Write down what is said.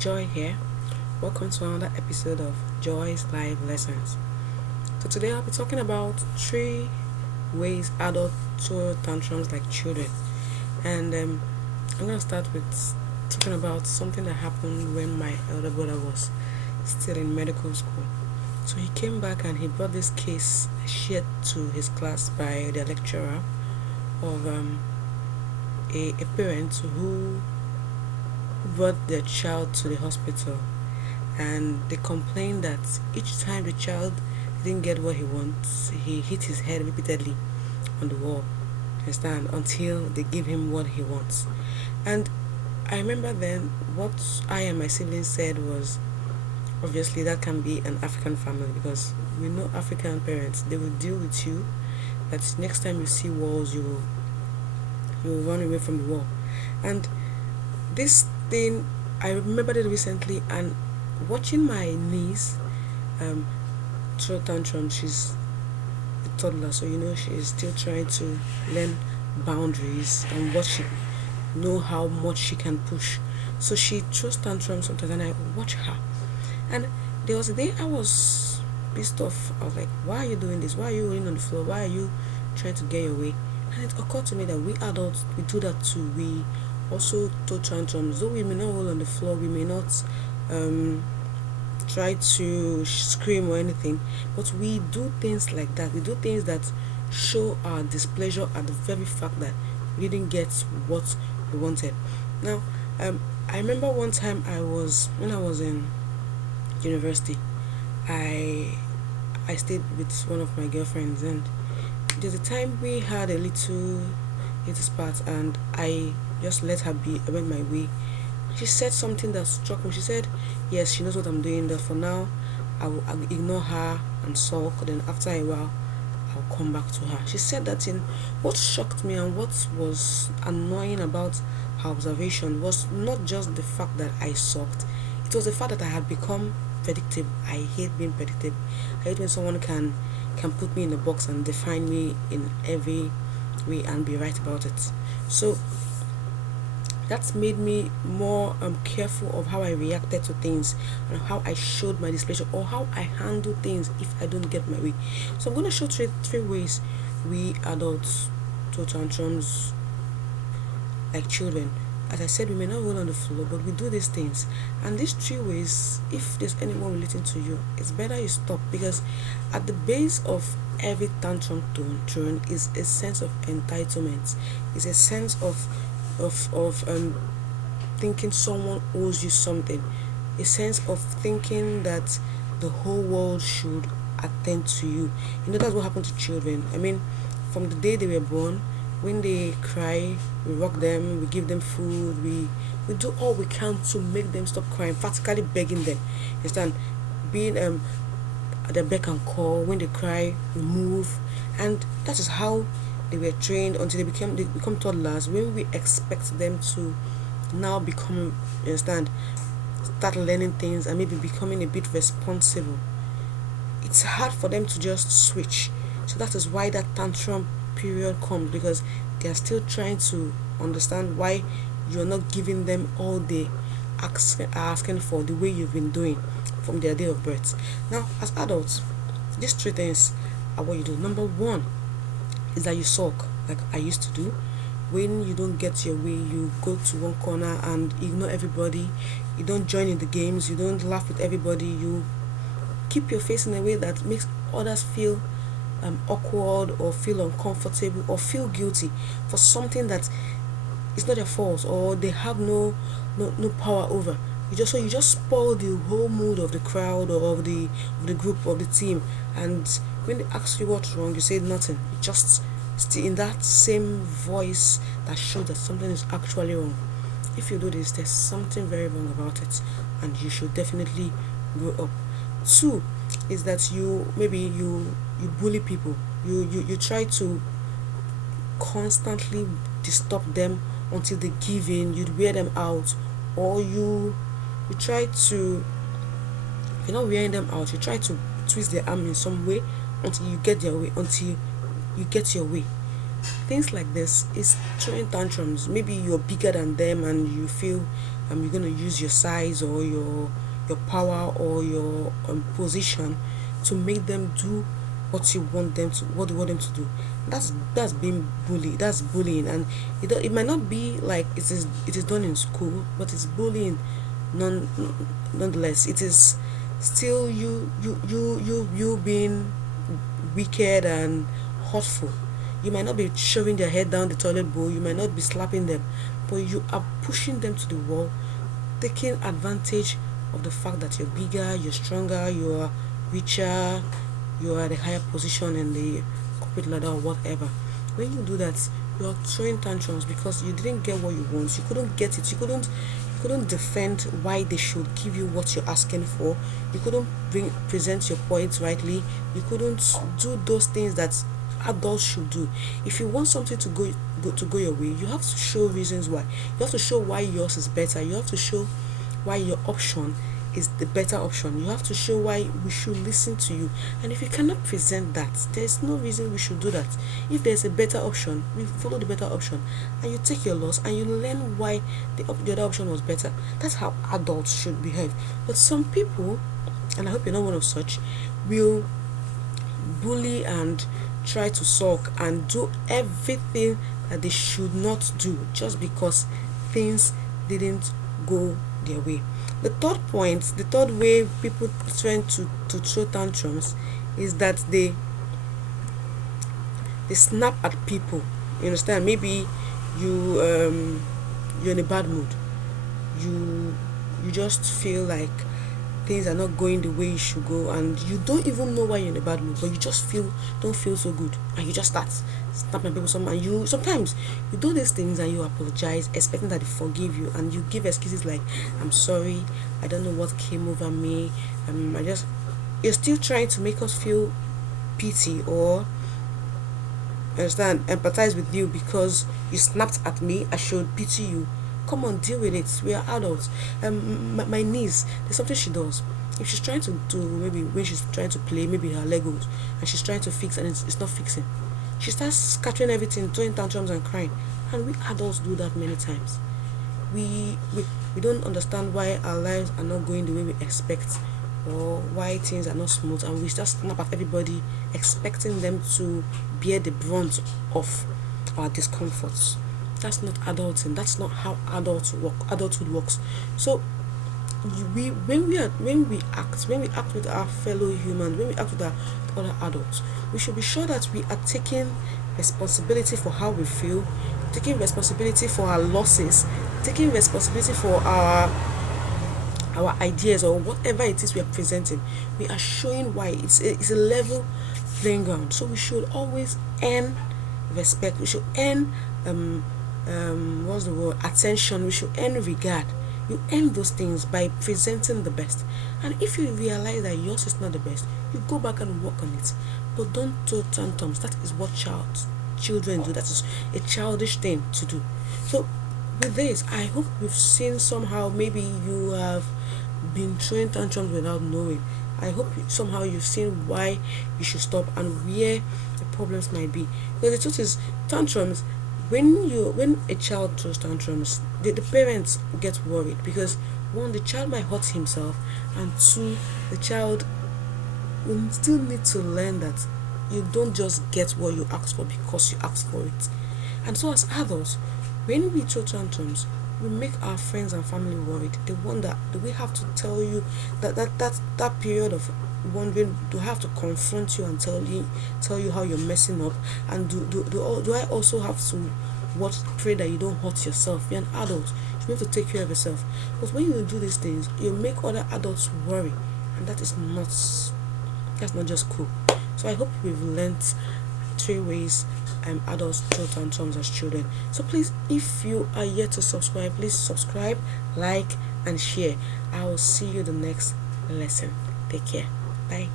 Joy here. Welcome to another episode of Joy's Live Lessons. So today I'll be talking about three ways adults throw tantrums like children. And I'm gonna start with talking about something that happened when my elder brother was still in medical school. So he came back and he brought this case shared to his class by the lecturer of a parent who brought their child to the hospital, and they complained that each time the child didn't get what he wants, he hit his head repeatedly on the wall, understand, until they give him what he wants. And I remember then what I and my siblings said was, obviously that can be an African family, because we know African parents, they will deal with you that next time you see walls, you will run away from the wall. And this thing, I remembered it recently, and watching my niece um throw tantrums. She's a toddler, so she's still trying to learn boundaries and what she know how much she can push. So she throws tantrums sometimes, and I watch her. And there was a day I was pissed off. I was like, "Why are you doing this? Why are you rolling on the floor? Why are you trying to get your way?" And it occurred to me that we adults, we do that too. We also throw tantrums. Though we may not roll on the floor, we may not um try to scream or anything, but we do things like that. We do things that show our displeasure at the very fact that we didn't get what we wanted. Now, I remember one time when I was in university, I I stayed with one of my girlfriends, and there's a time we had a little spat, and I just let her be. I went my way. She said something that struck me. She said, "Yes, she knows what I'm doing. That for now, I will ignore her and sulk. Then after a while, I'll come back to her." She said that in what shocked me and what was annoying about her observation was not just the fact that I sulked. It was the fact that I had become predictable. I hate being predictable. I hate when someone can put me in a box and define me in every way and be right about it. So that's made me more careful of how I reacted to things and how I showed my displeasure or how I handle things if I don't get my way. So I'm going to show three ways we adults throw tantrums like children. As I said, we may not roll on the floor, but we do these things. And these three ways, if there's anyone relating to you, it's better you stop, because at the base of every tantrum thrown is a sense of entitlement. It's a sense of thinking someone owes you something. A sense of thinking that the whole world should attend to you. That's what happened to children. I mean, from the day they were born, when they cry, we rock them, we give them food, we do all we can to make them stop crying, practically begging them. Understand? Being at the beck and call. When they cry, we move, and that is how they were trained until they become toddlers. When we expect them to now become, understand, start learning things and maybe becoming a bit responsible, it's hard for them to just switch. So that is why that tantrum period comes, because they are still trying to understand why you're not giving them all they are asking for the way you've been doing from their day of birth. Now, as adults, these three things are what you do. Number one is that you sulk, like I used to do. When you don't get your way, you go to one corner and ignore everybody. You don't join in the games. You don't laugh with everybody. You keep your face in a way that makes others feel awkward or feel uncomfortable or feel guilty for something that is not their fault or they have no power over. You just spoil the whole mood of the crowd or of the group, of the team. And when they ask you what's wrong, you say nothing. You just stay in that same voice that shows that something is actually wrong. If you do this, there's something very wrong about it, and you should definitely grow up. Two is that you bully people. You try to constantly disturb them until they give in. You wear them out, or you try to, you're not wearing them out, you try to twist their arm in some way until you get their way, until you get your way. Things like this is throwing tantrums. Maybe you're bigger than them and you feel you're gonna use your size or your power or your position to make them do what you want them to do. That's being bully. That's bullying, and it might not be like it is done in school, but it's bullying non nonetheless. It is still you being wicked and hurtful. You might not be shoving their head down the toilet bowl, you might not be slapping them, but you are pushing them to the wall, taking advantage of the fact that you're bigger, you're stronger, you are richer, you are at a higher position in the corporate ladder or whatever. When you do that, you're throwing tantrums because you didn't get what you want. You couldn't get it. You couldn't defend why they should give you what you're asking for. You couldn't present your points rightly. You couldn't do those things that adults should do. If you want something to go your way, you have to show reasons why. You have to show why yours is better. You have to show why your option is the better option. You have to show why we should listen to you. And if you cannot present that, there's no reason we should do that. If there's a better option, we follow the better option, and you take your loss and you learn why the other option was better. That's how adults should behave. But some people, and I hope you're not one of such, will bully and try to sulk and do everything that they should not do just because things didn't go their way. The third way people tend to throw tantrums is that they snap at people. You understand? Maybe you're in a bad mood. You just feel like things are not going the way you should go, and you don't even know why you're in a bad mood, but you just don't feel so good, and you just start snapping people. And you sometimes you do these things and you apologize expecting that they forgive you, and you give excuses like, I'm sorry, I don't know what came over me, you're still trying to make us feel pity or understand, empathize with you because you snapped at me. I should pity you. Come on, deal with it. We are adults. My niece, there's something she does. If she's trying to do, maybe when she's trying to play, maybe her Legos, and she's trying to fix and it's not fixing, she starts scattering everything, throwing tantrums and crying. And we adults do that many times. We don't understand why our lives are not going the way we expect, or why things are not smooth, and we just snap at everybody expecting them to bear the brunt of our discomforts. That's not adulting. That's not how adulthood works. So when we act with our fellow humans, when we act with our other adults, we should be sure that we are taking responsibility for how we feel, taking responsibility for our losses, taking responsibility for our ideas or whatever it is we are presenting. We are showing why it's a level playing ground. So we should always earn respect. We should earn what's the word, attention. We should earn regard. You earn those things by presenting the best. And if you realize that yours is not the best, you go back and work on it. But don't throw tantrums. That is what children do. That is a childish thing to do. So with this, I hope we've seen somehow, maybe you have been throwing tantrums without knowing. I hope somehow you've seen why you should stop and where the problems might be. Because the truth is, tantrums, when a child throws tantrums, the parents get worried because one, the child might hurt himself, and two, the child will still need to learn that you don't just get what you ask for because you ask for it. And so as adults, when we throw tantrums, we make our friends and family worried. They wonder, do we have to tell you that period of wondering, do I have to confront you and tell you how you're messing up? And do I also have to pray that you don't hurt yourself? You're an adult. You have to take care of yourself. Because when you do these things, you make other adults worry, and that's not just cool. So I hope we've learnt 3 ways adults throw tantrums as children. So please, if you are yet to subscribe, please subscribe, like, and share. I will see you the next lesson. Take care. Bye.